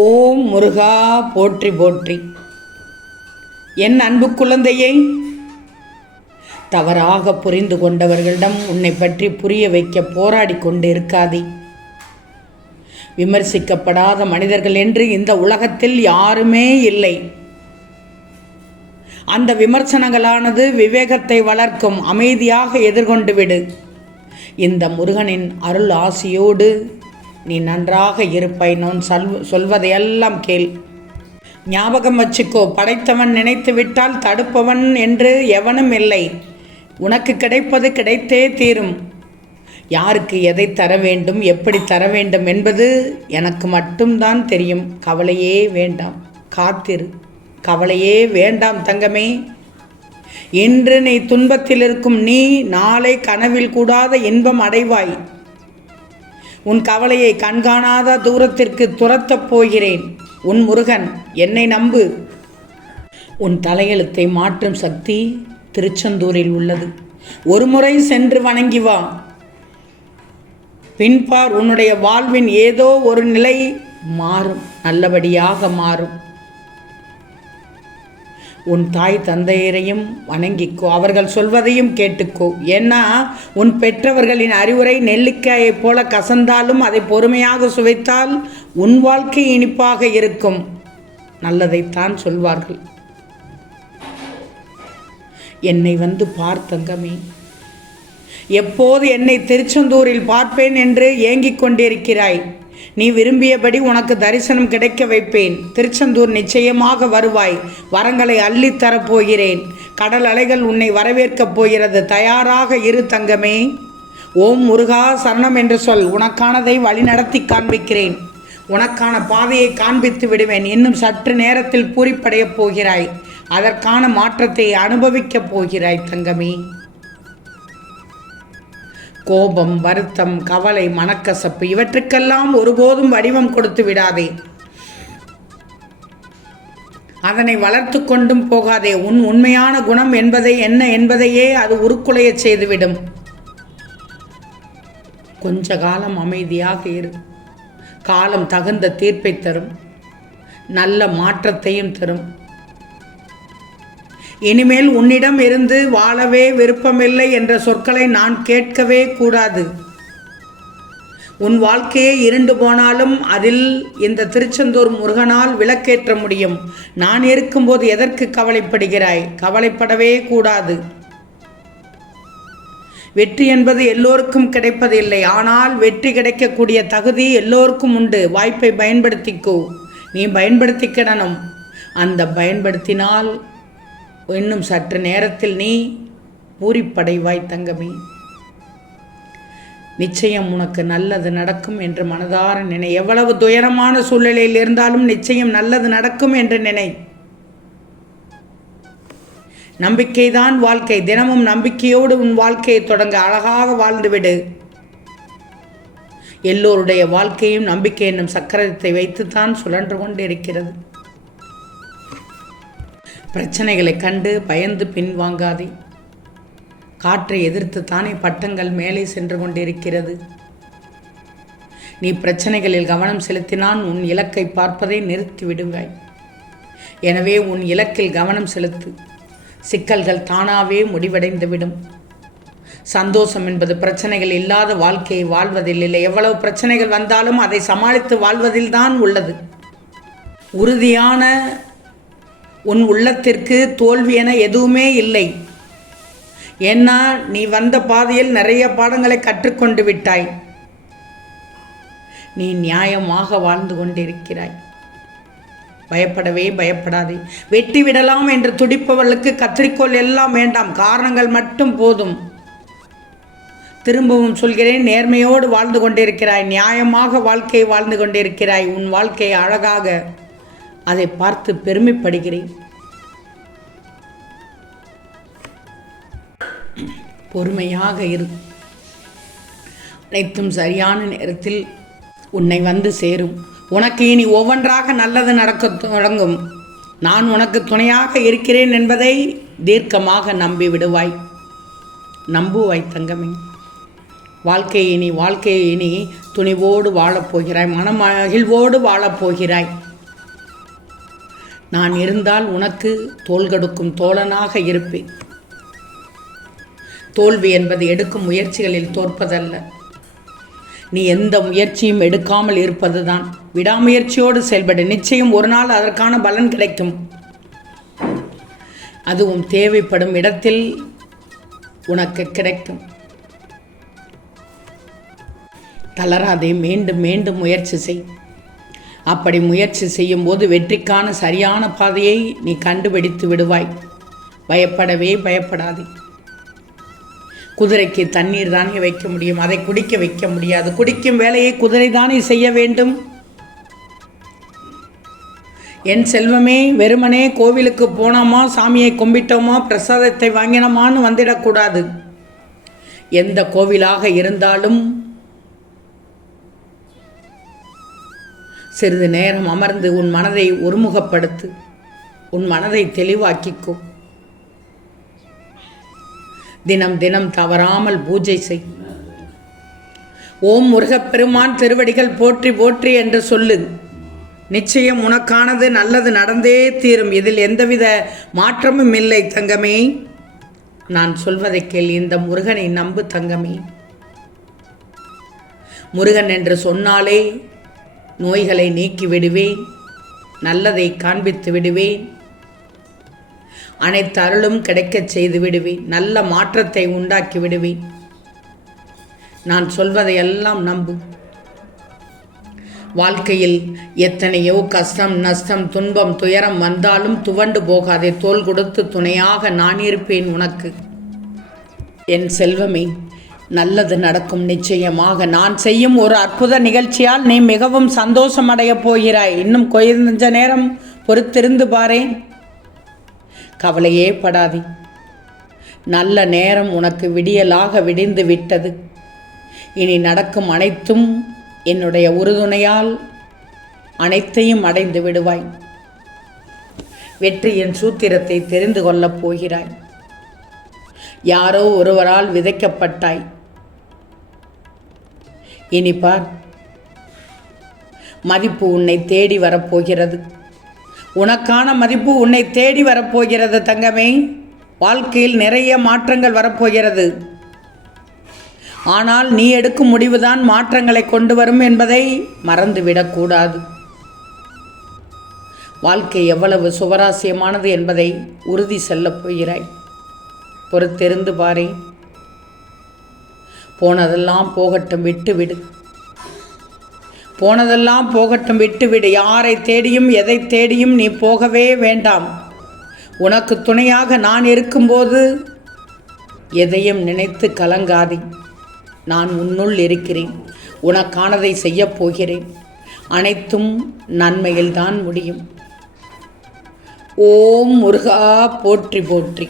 ஓம் முருகா போற்றி போற்றி. என் அன்பு குழந்தையை, தவறாக புரிந்து கொண்டவர்களிடம் உன்னை பற்றி புரிய வைக்க போராடி கொண்டு இருக்காதே. விமர்சிக்கப்படாத மனிதர்கள் என்று இந்த உலகத்தில் யாருமே இல்லை. அந்த விமர்சனங்களானது விவேகத்தை வளர்க்கும். அமைதியாக எதிர்கொண்டு விடு. இந்த முருகனின் அருள் ஆசியோடு நீ நன்றாக இருப்பாய். நான் சொல்வதையெல்லாம் கேள். ஞாபகம் வச்சுக்கோ, படைத்தவன் நினைத்து விட்டால் தடுப்பவன் என்று எவனும் இல்லை. உனக்கு கிடைப்பது கிடைத்தே தீரும். யாருக்கு எதை தர வேண்டும், எப்படி தர வேண்டும் என்பது எனக்கு மட்டும்தான் தெரியும். கவலையே வேண்டாம், காத்திரு. கவலையே வேண்டாம் தங்கமே. இன்று நீ துன்பத்தில் இருக்கும் நீ நாளை கனவில் கூடாத இன்பம் அடைவாய். உன் கவலையை கண்காணாத தூரத்திற்கு துரத்தப் போகிறேன். உன் முருகன், என்னை நம்பு. உன் தலையெழுத்தை மாற்றும் சக்தி திருச்செந்தூரில் உள்ளது. ஒரு முறை சென்று வணங்கி வா. பின்பார், உன்னுடைய வாழ்வின் ஏதோ ஒரு நிலை மாறும், நல்லபடியாக மாறும். உன் தாய் தந்தையரையும் வணங்கிக்கோ, அவர்கள் சொல்வதையும் கேட்டுக்கோ. ஏன்னா உன் பெற்றவர்களின் அறிவுரை நெல்லிக்காயைப் போல கசந்தாலும் அதை பொறுமையாக சுவைத்தால் உன் வாழ்க்கை இனிப்பாக இருக்கும். நல்லதைத்தான் சொல்வார்கள். என்னை வந்து பார் தங்கமே. எப்போது என்னை திருச்செந்தூரில் பார்ப்பேன் என்று ஏங்கிக் கொண்டிருக்கிறாய். நீ விரும்பியபடி உனக்கு தரிசனம் கிடைக்க வைப்பேன். திருச்செந்தூர் நிச்சயமாக வருவாய். வரங்களை அள்ளித்தரப் போகிறேன். கடல் அலைகள் உன்னை வரவேற்கப் போகிறது. தயாராக இரு தங்கமே. ஓம் முருகா சரணம் என்று சொல். உனக்கானதை வழிநடத்தி காண்பிக்கிறேன். உனக்கான பாதையை காண்பித்து விடுவேன். இன்னும் சற்று நேரத்தில் பூரிப்படையப் போகிறாய். அதற்கான மாற்றத்தை அனுபவிக்கப் போகிறாய் தங்கமே. கோபம், வருத்தம், கவலை, மனக்கசப்பு இவற்றுக்கெல்லாம் ஒருபோதும் வடிவம் கொடுத்து விடாதே. அதனை வளர்த்து கொண்டும் போகாதே. உன் உண்மையான குணம் என்பதை என்ன என்பதையே அது உருக்குலைய செய்துவிடும். கொஞ்ச காலம் அமைதியாக இரு. காலம் தகுந்த தீர்ப்பை தரும், நல்ல மாற்றத்தையும் தரும். இனிமேல் உன்னிடம் இருந்து வாழவே விருப்பமில்லை என்ற சொற்களை நான் கேட்கவே கூடாது. உன் கூடாது. இருண்டு போனாலும் அதில் இந்த திருச்செந்தூர் முருகனால் விளக்கேற்ற முடியும். நான் இருக்கும்போது எதற்கு கவலைப்படுகிறாய்? கவலைப்படவே கூடாது. வெற்றி என்பது எல்லோருக்கும் கிடைப்பதில்லை. ஆனால் வெற்றி கிடைக்கக்கூடிய தகுதி எல்லோருக்கும் உண்டு. வாய்ப்பை பயன்படுத்திக்கோ. நீ பயன்படுத்திக்கிடணும். அந்த பயன்படுத்தினால் இன்னும் சற்று நேரத்தில் நீ பூரிப்படைவாய் தங்கமே. நிச்சயம் உனக்கு நல்லது நடக்கும் என்று மனதார நினை. எவ்வளவு துயரமான சூழ்நிலையில் இருந்தாலும் நிச்சயம் நல்லது நடக்கும் என்று நினை. நம்பிக்கைதான் வாழ்க்கை. தினமும் நம்பிக்கையோடு உன் வாழ்க்கையை தொடங்க. அழகாக வாழ்ந்துவிடு. எல்லோருடைய வாழ்க்கையும் நம்பிக்கை என்னும் சக்கரத்தை வைத்துத்தான் சுழன்று கொண்டிருக்கிறது. பிரச்சனைகளை கண்டு பயந்து பின்வாங்காதே. காற்றை எதிர்த்து தானே பட்டங்கள் மேலே சென்று கொண்டிருக்கிறது. நீ பிரச்சனைகளில் கவனம் செலுத்தினால் உன் இலக்கை பார்ப்பதை நிறுத்தி விடுவாய். எனவே உன் இலக்கில் கவனம் செலுத்து. சிக்கல்கள் தானாகவே முடிவடைந்துவிடும். சந்தோஷம் என்பது பிரச்சனைகள் இல்லாத வாழ்க்கையை வாழ்வதில் இல்லை. எவ்வளவு பிரச்சனைகள் வந்தாலும் அதை சமாளித்து வாழ்வதில் தான் உள்ளது. உறுதியான உன் உள்ளத்திற்கு தோல்வி என எதுவுமே இல்லை. ஏன்னா நீ வந்த பாதையில் நிறைய பாடங்களை கற்றுக்கொண்டு விட்டாய். நீ நியாயமாக வாழ்ந்து கொண்டிருக்கிறாய். பயப்படவே பயப்படாதே. வெட்டி விடலாம் என்று துடிப்பவர்களுக்கு கத்திரிக்கோள் எல்லாம் வேண்டாம், காரணங்கள் மட்டும் போதும். திரும்பவும் சொல்கிறேன், நேர்மையோடு வாழ்ந்து கொண்டிருக்கிறாய். நியாயமாக வாழ்க்கையை வாழ்ந்து கொண்டிருக்கிறாய். உன் வாழ்க்கையை அழகாக அதை பார்த்து பெருமைப்படுகிறேன். பொறுமையாக இரு. அனைத்தும் சரியான நேரத்தில் உன்னை வந்து சேரும். உனக்கு இனி ஒவ்வொன்றாக நல்லது நடக்க தொடங்கும். நான் உனக்கு துணையாக இருக்கிறேன் என்பதை தீர்க்கமாக நம்பி விடுவாய். நம்புவாய் தங்கமே. வாழ்க்கையை இனி துணிவோடு வாழப்போகிறாய், மனமகிழ்வோடு வாழப்போகிறாய். நான் இருந்தால் உனக்கு தோள் கொடுக்கும் தோழனாக இருப்பேன். தோல்வி என்பது எடுக்கும் முயற்சிகளில் தோற்பதல்ல, நீ எந்த முயற்சியும் எடுக்காமல் இருப்பதுதான். விடாமுயற்சியோடு செயல்படு, நிச்சயம் ஒரு நாள் அதற்கான பலன் கிடைக்கும். அதுவும் தேவைப்படும் இடத்தில் உனக்கு கிடைக்கும். தளராதே, மீண்டும் மீண்டும் முயற்சி செய். அப்படி முயற்சி செய்யும் போது வெற்றிக்கான சரியான பாதையை நீ கண்டுபிடித்து விடுவாய். பயப்படவே பயப்படாதே. குதிரைக்கு தண்ணீர் தானே வைக்க முடியும், அதை குடிக்க வைக்க முடியாது. குடிக்கும் வேலையை குதிரை தானே செய்ய வேண்டும். என் செல்வமே, வெறுமனே கோவிலுக்கு போனோமா, சாமியை கும்பிட்டோமா, பிரசாதத்தை வாங்கினோமான்னு வந்துடக்கூடாது. எந்த கோவிலாக இருந்தாலும் சிறிது நேரம் அமர்ந்து உன் மனதை ஒருமுகப்படுத்து, உன் மனதை தெளிவாக்கிக்கோ. தினம் தினம் தவறாமல் பூஜை செய். ஓம் முருகப்பெருமான் திருவடிகள் போற்றி போற்றி என்று சொல்லு. நிச்சயம் உனக்கானது நல்லது நடந்தே தீரும். இதில் எந்தவித மாற்றமும் இல்லை தங்கமே. நான் சொல்வதை கேள். இந்த முருகனை நம்பு தங்கமே. முருகன் என்று சொன்னாலே நோய்களை நீக்கி விடுவேன், நல்லதை காண்பித்து விடுவேன், அனைத்து அருளும் கிடைக்கச் செய்து விடுவேன், நல்ல மாற்றத்தை உண்டாக்கி விடுவேன். நான் சொல்வதையெல்லாம் நம்பு. வாழ்க்கையில் எத்தனையோ கஷ்டம், நஷ்டம், துன்பம், துயரம் வந்தாலும் துவண்டு போகாதே. தோள் கொடுத்து துணையாக நான் இருப்பேன் உனக்கு. என் செல்வமே, நல்லது நடக்கும் நிச்சயமாக. நான் செய்யும் ஒரு அற்புத நிகழ்ச்சியால் நீ மிகவும் சந்தோஷமடையப் போகிறாய். இன்னும் கொஞ்ச நேரம் பொறுத்திருந்து பாரேன். கவலையே படாதே. நல்ல நேரம் உனக்கு விடியலாக விடிந்து விட்டது. இனி நடக்கும் அனைத்தும் என்னுடைய உறுதுணையால் அனைத்தையும் அடைந்து விடுவாய். வெற்றியின் சூத்திரத்தை தெரிந்து கொள்ளப் போகிறாய். யாரோ ஒருவரால் விதைக்கப்பட்டாய். இனி பார், மதிப்பு உன்னை தேடி வரப்போகிறது. உனக்கான மதிப்பு உன்னை தேடி வரப்போகிறது தங்கமே. வாழ்க்கையில் நிறைய மாற்றங்கள் வரப்போகிறது. ஆனால் நீ எடுக்கும் முடிவுதான் மாற்றங்களை கொண்டு வரும் என்பதை மறந்துவிடக்கூடாது. வாழ்க்கை எவ்வளவு சுவராசியமானது என்பதை உறுதி செல்லப் போகிறாய். பொறுத்திருந்து பாரே. போனதெல்லாம் போகட்டும், விட்டுவிடு. போனதெல்லாம் போகட்டும், விட்டுவிடு. யாரை தேடியும் எதை தேடியும் நீ போகவே வேண்டாம். உனக்கு துணையாக நான் இருக்கும்போது எதையும் நினைத்து கலங்காதே. நான் உன்னுள் இருக்கிறேன். உனக்கானதை செய்யப் போகிறேன். அனைத்தும் நன்மையில்தான் முடியும். ஓம் முருகா போற்றி போற்றி.